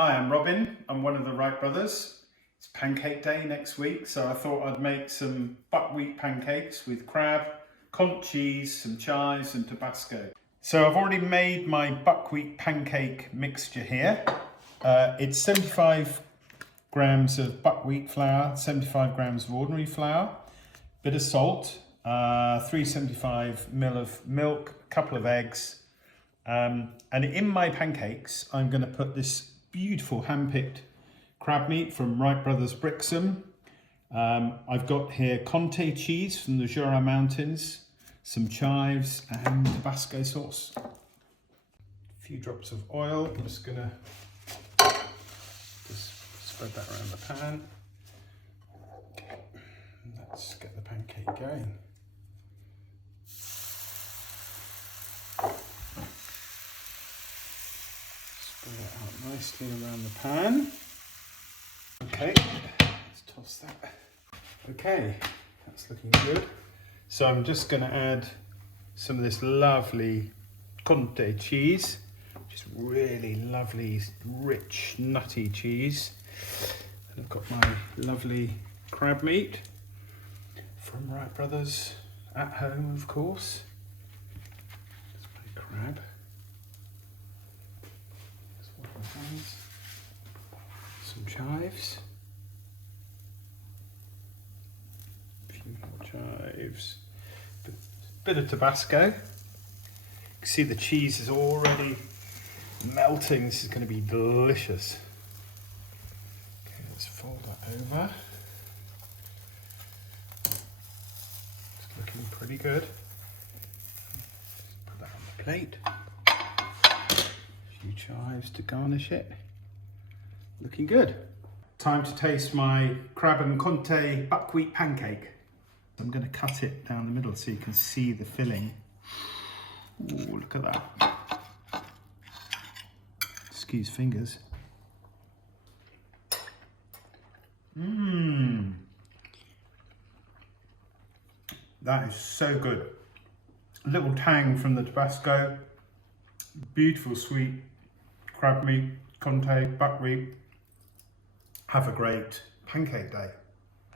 Hi, I'm Robin. I'm one of the Wright brothers. It's Pancake Day next week, so I thought I'd make some buckwheat pancakes with crab, conch cheese, some chives and Tabasco. So I've already made my buckwheat pancake mixture here. It's 75 grams of buckwheat flour, 75 grams of ordinary flour, bit of salt, 375 ml of milk, a couple of eggs. And in my pancakes, I'm going to put this beautiful hand-picked crab meat from Wright Brothers Brixham. I've got here Conte cheese from the Jura Mountains, some chives and Tabasco sauce. A few drops of oil. I'm just going to spread that around the pan. Okay. Let's get the pancake going. Spread it out nicely around the pan. Okay, let's toss that. Okay, that's looking good. So I'm just going to add some of this lovely Conte cheese, which is really lovely, rich, nutty cheese. And I've got my lovely crab meat from Wright Brothers At Home, of course. That's my crab. Some chives. A few more chives. Bit of Tabasco. You can see the cheese is already melting. This is going to be delicious. Okay, let's fold that over. It's looking pretty good. Put that on the plate. A few chives to garnish it. Looking good. Time to taste my crab and Conte buckwheat pancake. I'm going to cut it down the middle so you can see the filling. Ooh, look at that. Excuse fingers. That is so good. A little tang from the Tabasco. Beautiful sweet crab meat, Conte, buckwheat. Have a great pancake day.